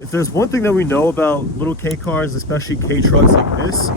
If there's one thing that we know about little K cars, especially K trucks like this,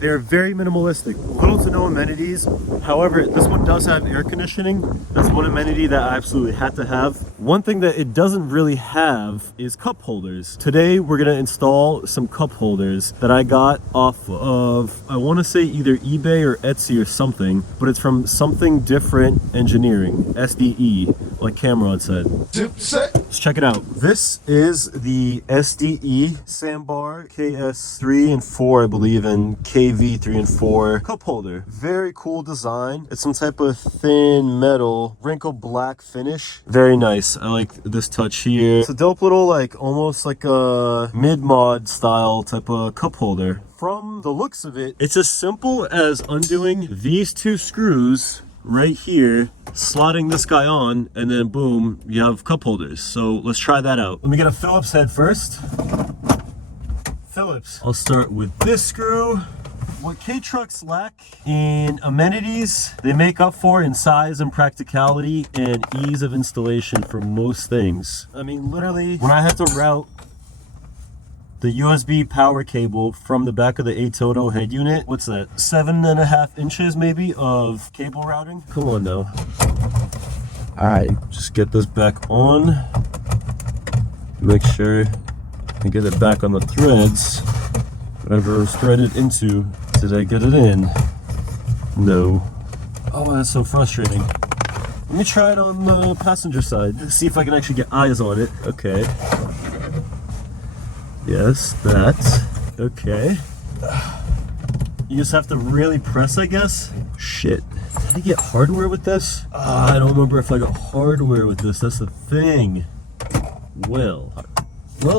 they're very minimalistic, little to no amenities. However, this one does have air conditioning. That's one amenity that I absolutely had to have. One thing that it doesn't really have is cup holders. Today, we're gonna install some cup holders that I got off of, I wanna say either eBay or Etsy or something, but it's from Something Different Engineering, SDE, like Cameron said. Let's check it out. This is the SDE Sambar KS3 and 4, I believe, and KV3 and 4 cup holder. Very cool design. It's some type of thin metal, wrinkled black finish. Very nice. I like this touch here. It's a dope little, like, almost like a mid-mod style type of cup holder. From the looks of it, it's as simple as undoing these two screws right here, slotting this guy on, and then boom, you have cup holders. So let's try that out. Let me get a Phillips head first. Phillips. I'll start with this screw. What K-trucks lack in amenities, they make up for in size and practicality and ease of installation for most things. I mean, literally, when I had to route the USB power cable from the back of the Atoto head unit, what's that, 7.5 inches maybe of cable routing? Come on now. All right, just get this back on. Make sure I get it back on the threads. Whatever it was threaded into, did I get it in? No. Oh, that's so frustrating. Let me try it on the passenger side. See if I can actually get eyes on it. Okay. Yes, that. Okay. You just have to really press, I guess. Shit. Did I get hardware with this? I don't remember if I got hardware with this. That's the thing. Well,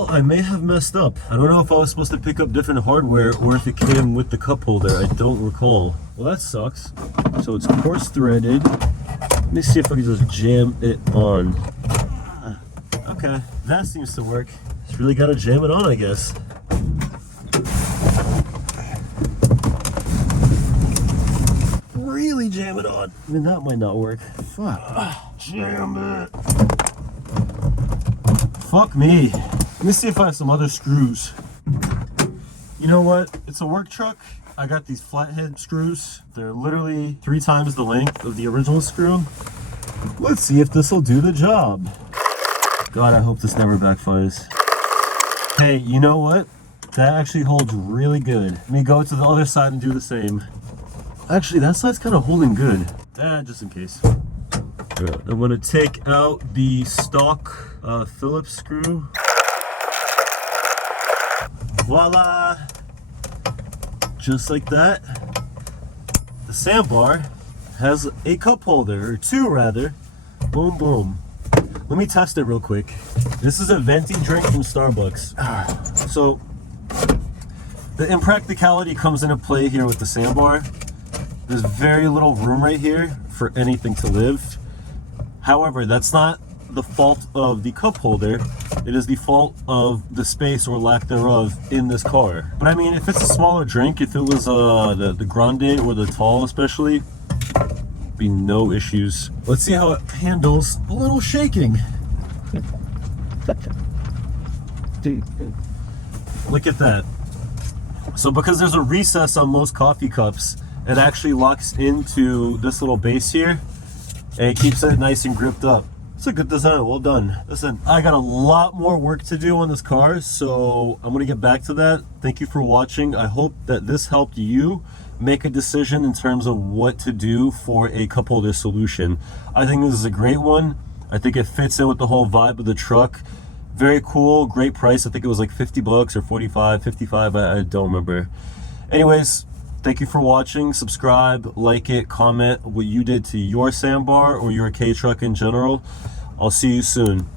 I may have messed up. I don't know if I was supposed to pick up different hardware or if it came with the cup holder. I don't recall. Well, that sucks. So it's coarse threaded. Let me see if I can just jam it on. Okay, that seems to work. Just really gotta jam it on, I guess. Really jam it on. I mean, that might not work. Fuck. Jam it. Fuck me. Let me see if I have some other screws. You know what? It's a work truck. I got these flathead screws. They're literally 3 times the length of the original screw. Let's see if this will do the job. God, I hope this never backfires. Hey, you know what? That actually holds really good. Let me go to the other side and do the same. Actually, that side's kind of holding good. Just in case. I'm gonna take out the stock Phillips screw. Voila! Just like that. The Sambar has a cup holder, or 2 rather. Boom, boom. Let me test it real quick. This is a venti drink from Starbucks. So, the impracticality comes into play here with the Sambar. There's very little room right here for anything to live. However, that's not the fault of the cup holder. It is the fault of the space or lack thereof in this car. But I mean, if it's a smaller drink, if it was the grande or the tall especially, be no issues. Let's see how it handles a little shaking. Look at that. So because there's a recess on most coffee cups, it actually locks into this little base here and it keeps it nice and gripped up. It's a good design, well done. Listen, I got a lot more work to do on this car, so I'm gonna get back to that. Thank you for watching. I hope that this helped you make a decision in terms of what to do for a cup holder solution. I think this is a great one. I think it fits in with the whole vibe of the truck. Very cool, great price. I think it was like 50 bucks or 45, 55, I don't remember. Anyways, thank you for watching. Subscribe, like it, comment what you did to your Sambar or your K-truck in general. I'll see you soon.